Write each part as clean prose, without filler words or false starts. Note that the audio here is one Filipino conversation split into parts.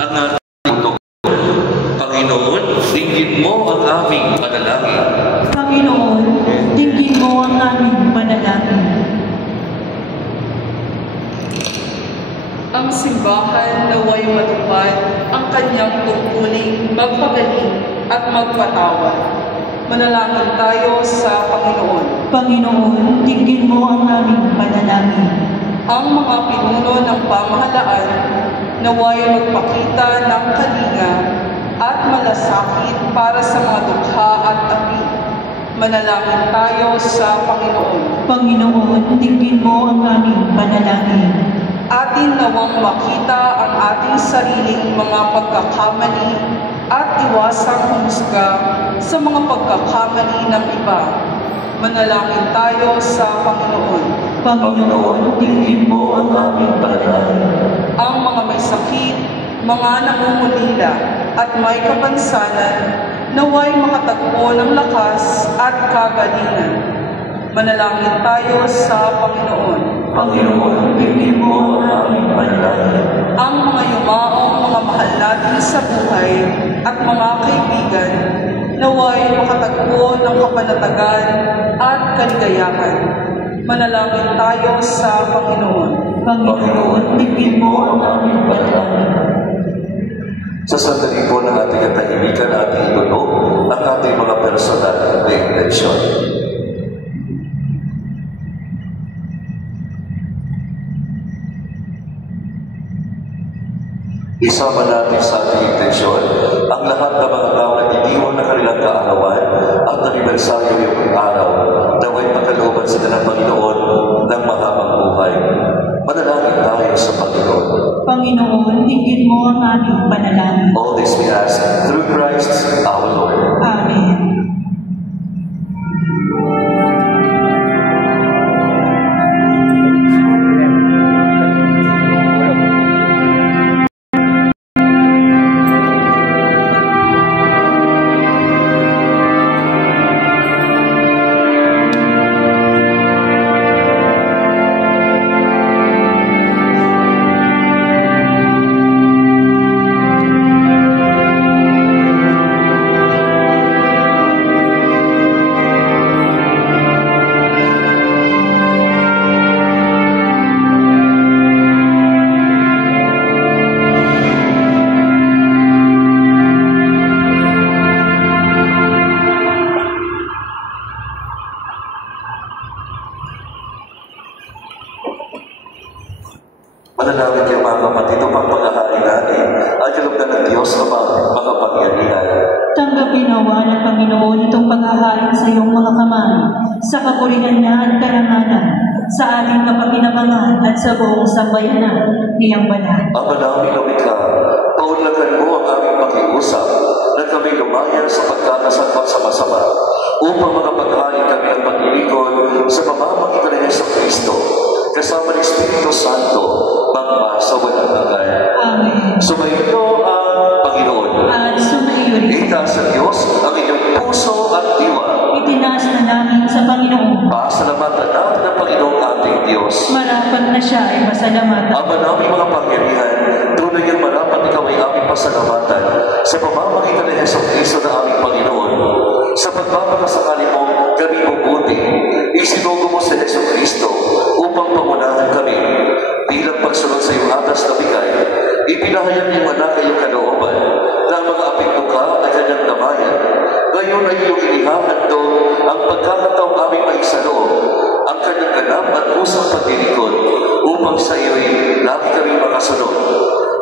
ang ating mundo. Panginoon, dinggin mo ang aming panalangin. Panginoon, dinggin mo ang aming panalangin. Ang simbahan naway matupad ang kanyang tungkuling magpagaling at magpatawad. Manalangin tayo sa Panginoon. Panginoon, dinggin mo ang aming panalangin. Ang mga pinuno ng pamahalaan naway magpakita ng kalinga at malasakit para sa mga dukha at api. Manalangin tayo sa Panginoon. Panginoon, dinggin mo ang aming panalangin. Atin nawang makita ang ating sariling mga pagkakamali at iwasang humusga sa mga pagkakamali ng iba. Manalangin tayo sa Panginoon. Panginoon, dinggin mo ang aming panalangin. Ang mga may sakit, mga nangungulila at may kapansanan, naway makatagpo ng lakas at kagalingan. Manalangin tayo sa Panginoon. Panginoon, dinggin mo ang aming panalangin. Ang mga yumaong mga mahal natin sa buhay at mga kaibigan, naway makatagpo ng kapanatagan at kaligayahan. Manalangin tayo sa Panginoon. Panginoon, dinggin mo ang aming panalangin. Sa sandali po ng ating katahimikan na ating inuno ang ating mga personal na intensyon. Isama natin sa ating intensyon ang lahat ng mga tao na iniwan na kanilang kaarawan at anibersaryo yung araw na may pakalooban sa ng Panginoon ng mahabang buhay. Manalangin tayo sa Panginoon. Panginoon, dinggin mo ang aming panalangin. All this we ask through Christ our Lord. Amen. Manalangin kayo mga kapatid upang paghahari natin ang kalugdan ng Diyos Ama, makapangyarihan. Tanggapin nawa ng Panginoon itong paghahain sa iyong mga kamay, sa kapurihan niya at karangalan, sa ating kapakinabangan at sa buong sambayanan niyang banal. Ama namin na wika, paunlagan mo ang aming pakiusap na kami lumayan sa pagkakasangkot sa masama upang makapaghain kami ng paglilingkod sa pamamagitan ni Yesu Kristo kasama ng Espiritu Santo magpa sa walang hanggan. Amen. Sumayo ang Panginoon. At sumaiyo rin. Itaas sa Diyos ang inyong puso at diwa. Itinaas na namin sa Panginoon. Pasalamatan natin ang Panginoong ating Diyos. Marapat na siya ay pasalamatan. Ama namin mga pangyarihan, tunay ang marapat ikaw ay aming pasalamatan sa pamamagitan ng Yesu Kristo na aming Panginoon. Sa pagpapakasakali mo, kami mabuti. Isinugo mo sa Yesu Kristo upang pangunahan kami bilang pagsunod sa iyong atas na bigay. Ipinahayag niyong anak ay iyong kalooban na ang mga aping duka ay kanyang namayan. Ngayon ay iyong inihahandog ang pagkakataong aming maisaloob, ang kanyang ganap at pusang paglilingkod upang sa iyo'y lagi kami makasunod.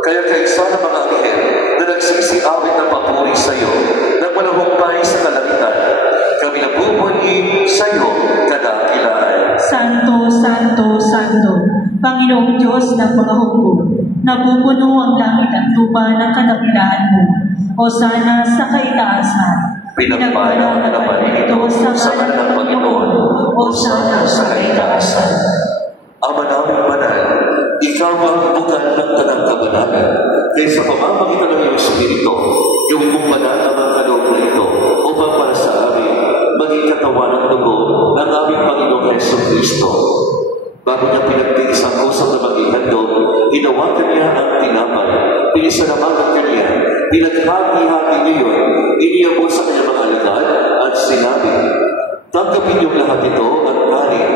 Kaya kaisa ng mga anghel na nagsisiawit ng papuri sa iyo, nang malahumpay sa kalangitan, kami nabubunyi sa iyo kadakilaan. Santo, Santo, Santo, Panginoong Diyos ng mga hukbo, napupuno ang langit at lupa ng kadakilaan mo. O sana sa kaitaasan, Pinagpala ang napanin ito sa ngalan ng Panginoon, o sana sa kaitaasan. Ama namin banal, ikaw ang bukan ng tanang kabanalan, kaya sa pamamagitan ng iyong Espiritu, yung kumpanan ang mga kaloob na ito, upang para sa amin, maging katawan ng dugo ng aming Panginoong Yesu Kristo. Bago niya pinagtiis ang kusang na maging handog, hinawakan niya ang tinapay pinisalamatan ka niya, pinaghati-hati niyo yun, iniyabot sa kanyang mga alagad at sinabi, tanggapin niyong lahat ito at kanin.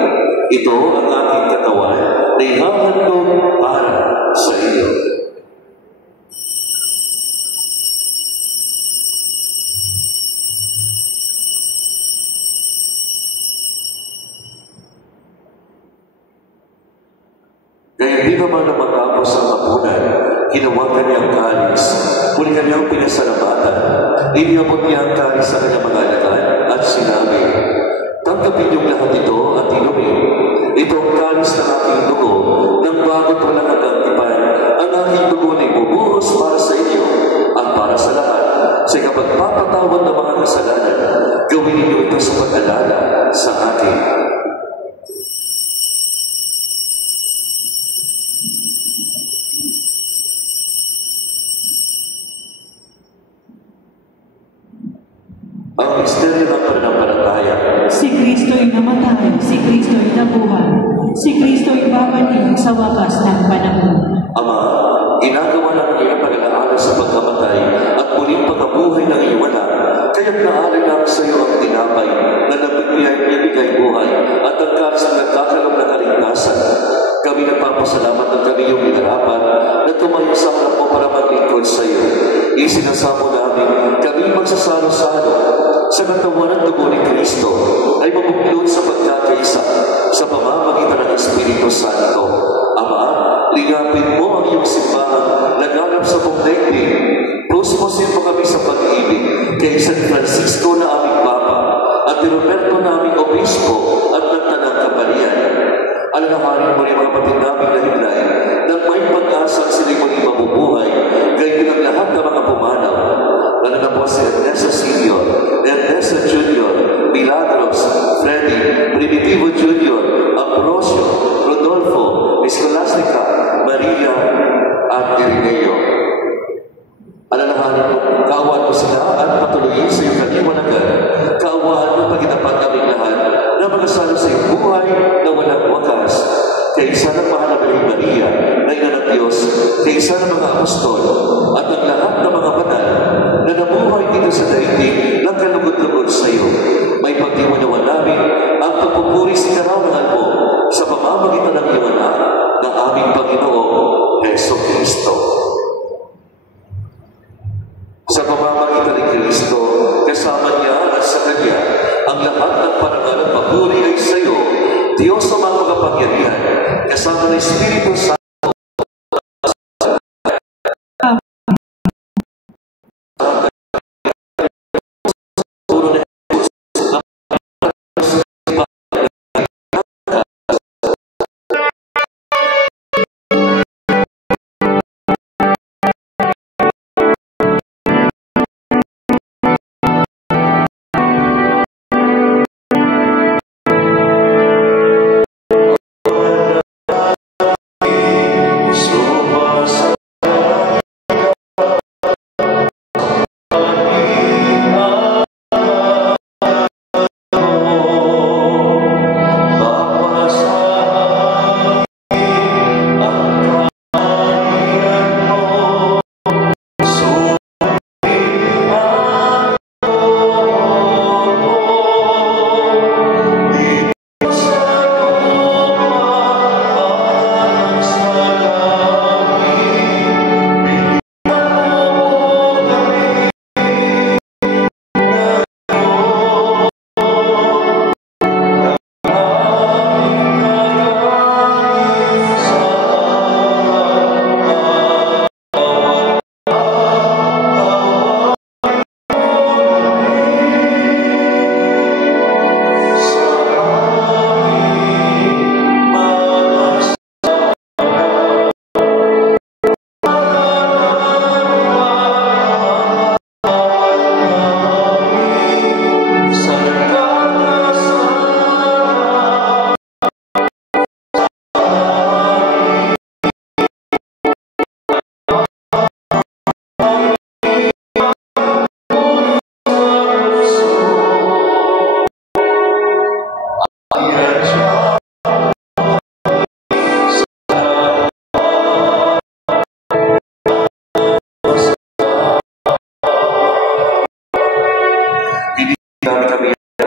Ito ang aking katawan na ihahandog para sa iyo. Kaya di naman na matapos ang hapunan, hinawakan niya ang kalis, muli kanyang pinasalamatan, iniyabot niya ang kalis sa kanyang mga alagad at sinabi, tanggapin niyong lahat ito at inumin. Ito ang kalis ng aking dugo, ng bago pa lang nagagtipan, ang aking dugo na ibubuhos para sa inyo at para sa lahat. Sa kapagpapatawad ng mga kasalanan, gawin niyo ito sa pag-alala sa akin. Ang misteryo ng pananampalataya. Si Kristo'y namatay, si Kristo'y nabuhay, si Kristo'y babalik sa wakas ng panahon. Ama, ginagawa ng iyong pag-aalala sa pagkamatay at muling pagkabuhay ng iyong anak, kaya't naalala lang sa iyo ang tinapay na nabigay buhay at ang kalis na nagkakalong na kaligtasan. Kami nagpapasalamat at kami yung inarapan na tumayo sa harap mo para maglingkod sa iyo. Isinasamo namin kami magsasalo-salo sa katawan at dugo ni Kristo ay mabuklod sa pagkakaisa sa pamamagitan ng Espiritu Santo. Ama, ligapin mo ang iyong simbahan laganap sa buong daigdig. Puspusin mo kami sa pag-ibig kay San Francisco na aming Papa at ni Roberto na aming Obispo at ng Tanang Kaparian. Alalahanin mo rin mga kapatid namin na higlay na may pag-asa sila'y muling mabubuhay gayon ang lahat ng mga pumanaw. Lalo na po si Ernesto Senior, Ernesto Junior, Milagros, Freddy, Primitivo Junior, Ambrosio, Rodolfo, Escolastica, Maria, at Irineo. Alalahanin mo, kaawaan mo sila at patuloyin sa iyong kaliwanagan. Kaawaan mo pagitapat kaming lahat na magasalo sa iyong buhay na walang wakas. Kaysa ng mahal na Birheng Maria, na ina ng Diyos, kaysa ng mga apostol, at ang lahat ng mga banal na nabuhay dito sa daigdig ng kalugod-lugod sa iyo. May pagdiwanawan namin ang pagpupuri sa karangalan mo sa pamamagitan ng iyong anak ng aming Panginoong Heso Kristo. Sa pamamagitan ni Kristo, kasama niya at sa Kanya, ang lahat ng parangal at papuri ay sa iyo, Diyos ang mga makapangyarihan, kasama ng Espiritu Santo.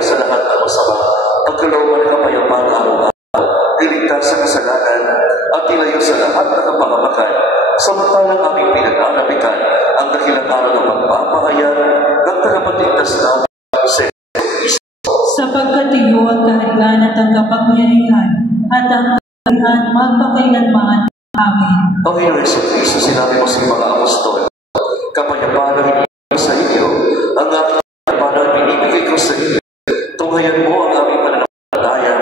sa lahat ng masama, pagkalooban ng kapayapaan araw-araw, iligtas sa kasalanan, at ilayo sa lahat ng kapangamakan, samantalang aming pinag-anabikan ang dakilang araw ng pagpapahayag ng tagapagligtas namin sa Kristo. Sapagkat iyo ang kaharian at ang kapangyarihan at ang kaharian magpakailanman. Amen. Panginoon Jesucristo, sinabi mo sa mga apostol, kapayapaan ang ibigay sa inyo, ang aking kapayapaan ang binibigay ko sa inyo. Tunghayan mo ang aming pananampalataya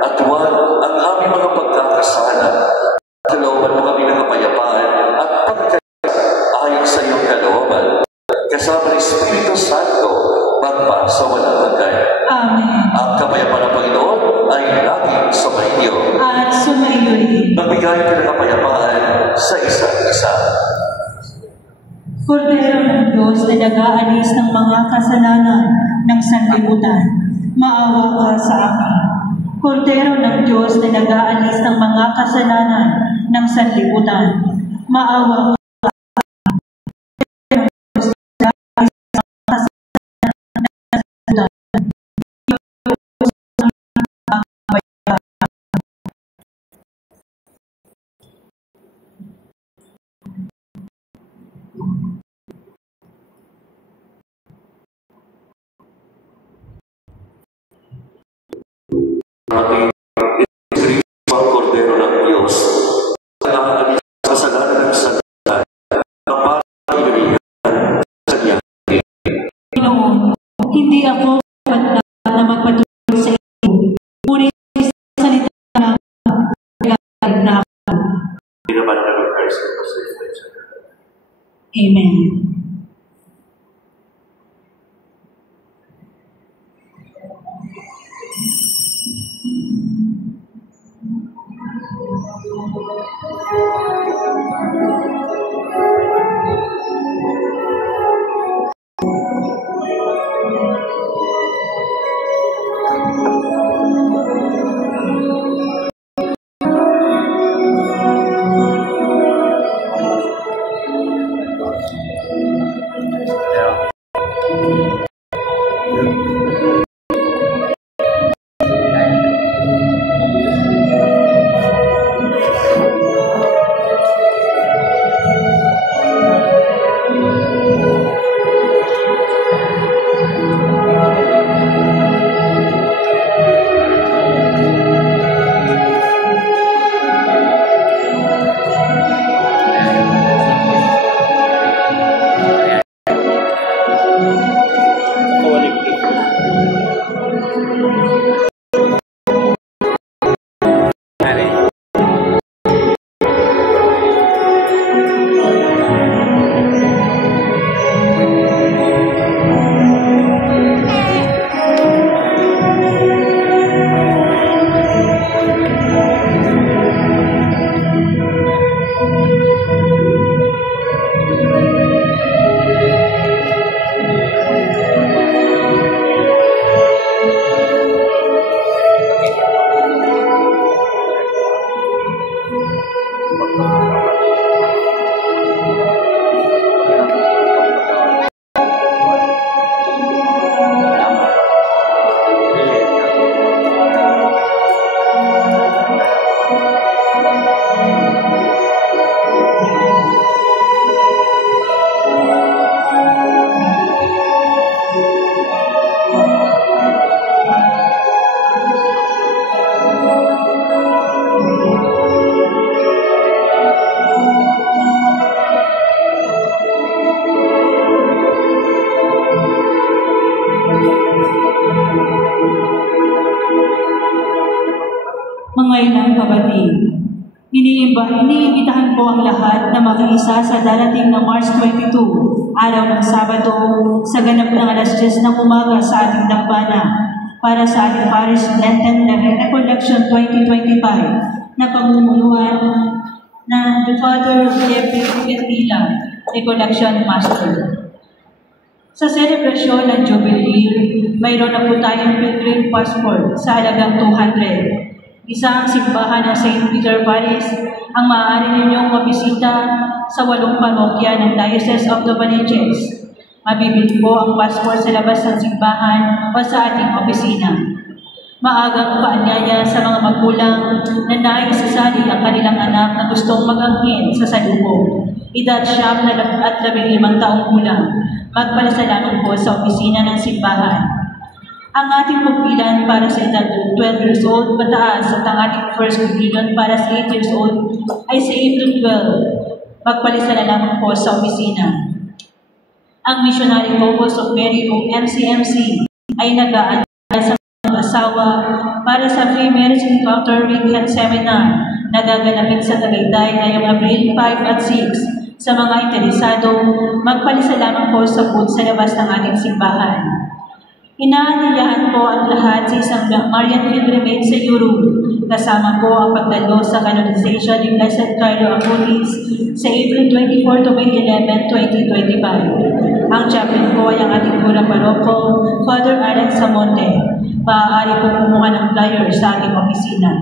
at huwag ang aming mga pagkakasala. Kalooban mo kami ng kapayapaan at pagkakasala ayon sa iyong kalooban. Kasama ng Espiritu Santo, magpa sa walang hanggan. Amen. Ang kapayapaan ng Panginoon ay laging sumainyo. At sumaiyo rin. Magbigay ka ng kapayapaan sa isa't isa. Kordero ng Diyos na nag-aalis ng mga kasalanan ng sanlibutan, maawa ka sa amin. Kordero ng Diyos na nag-aalis ng mga kasalanan ng sanlibutan, maawa ka sa amin. Ating Kristo ang Kordero ng Diyos, nakakaalis sa kasalanan ng sanlibutan, ang parang inurihan sa kanyang Panginoon, hindi ako dapat na magpatuloy sa iyo. Ngunit sa salita na gagawin na ako. Hindi naman ang nag-request ko sa iyo. Amen. Mga ilang kapatid, iniimbitahan po ang lahat na makiisa sa darating na March 22, araw ng Sabado, sa ganap ng alas 10 ng umaga sa ating dambana para sa ating Parish Lenten Recollection 2025 na pamumunuan ng the Father Jeffrey Petila, Recollection Master. Sa selebrasyon ng Jubilee, mayroon na po tayong pilgrim passport sa halagang 200. Isang simbahan ng St. Peter Parish ang maaari ninyong mabisita sa 8 parokya ng Diocese of Novaliches. Mabibili po ang passport sa labas ng simbahan o sa ating opisina. Maagang paanyaya sa mga magulang na nais isali ang kanilang anak na gustong mag-angkin sa salubong. Edad 9 at 15 taong gulang. Magpalasalamang po sa opisina ng simbahan. Ang ating pagbilan para sa edad 12 years old pataas at ang ating first communion para sa 8 years old ay sa April 12. Magpalasalamang po sa opisina. Ang Missionary Focus of Mary o MCMC ay nag-aalala sa mga asawa para sa Free Marriage Encounter Weekend Seminar na gaganapin sa Tagaytay ngayong April 5 at 6. Sa mga interesado, magpalisalamang po sa booth sa labas ng ating simbahan. Inaanyayahan po ang lahat sa isang Marian Pilgrimage sa Europe, kasama po ang pagdalo sa canonization ni Blessed Carlo Acutis sa April 24 to May 11, 2025. Ang chaplain po ay ang ating kurang paroko, Father Alex Samonte. Maaari po kumuha ng flyer sa ating opisina.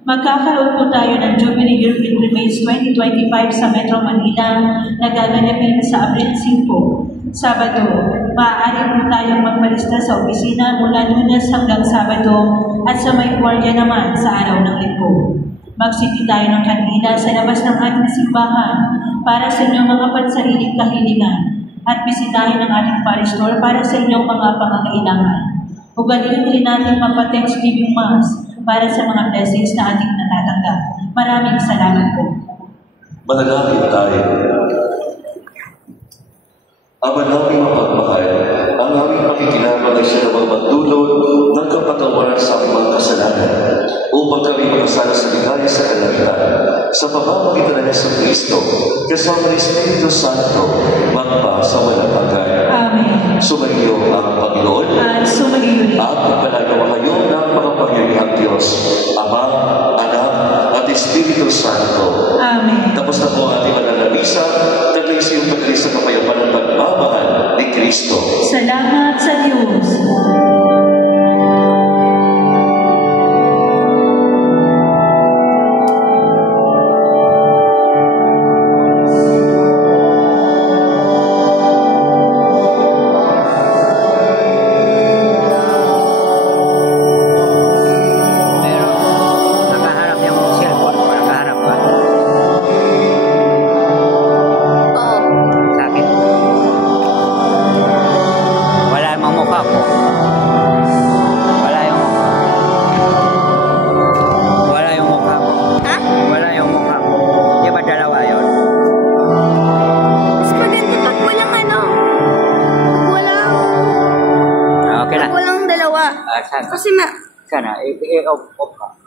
Magkakaroon po tayo ng Jubilee Year Pilgrimage 2025 sa Metro Manila na gaganapin sa April 5, Sabado. Maaari po tayong magpalista sa opisina mula Lunes hanggang Sabado at sa may kwarya naman sa araw ng Linggo. Magsiti tayo ng kandila sa labas ng ating simbahan para sa inyong mga pansariling kahilingan at bisitahin ang ating parish store para sa inyong mga pangangailangan. Ugaliin rin natin magpa-Thanksgiving Mass para sa mga blessings na ating natatanggap. Maraming salamat po. Manalangin tayo. Ama namin mapagmahal, ang aming pakikilala ay siya na magdulot ng kapatawaran sa aming mga kasalanan upang kami makasala sa ligaya sa kalangitan sa pamamagitan ng Yesu Cristo kasama ng Espiritu Santo magpa sa walang hanggan. Amen. Sumagiyo ang Panginoon At sumagiyo rin. at pagpalayo kayo ng makapangyarihang Diyos, Ama, Anak, at Espiritu Santo. Amen. Tapos na po ang ating mananabisa, naglayos yung pagalis sa kapayapaan ng pagmamahal ni Kristo. Salamat sa Diyos. Nakaharap yung cellphone ko, nakaharap pa. Sa akin. Wala yung mukha ko. Wala yung mukha ko. Ha? Wala yung mukha ko. Di ba dalawa yun? Mas maganda pag walang ano. Pag walang, Okay na. pag walang dalawa. Sana. Kasi Sana. I-off ka.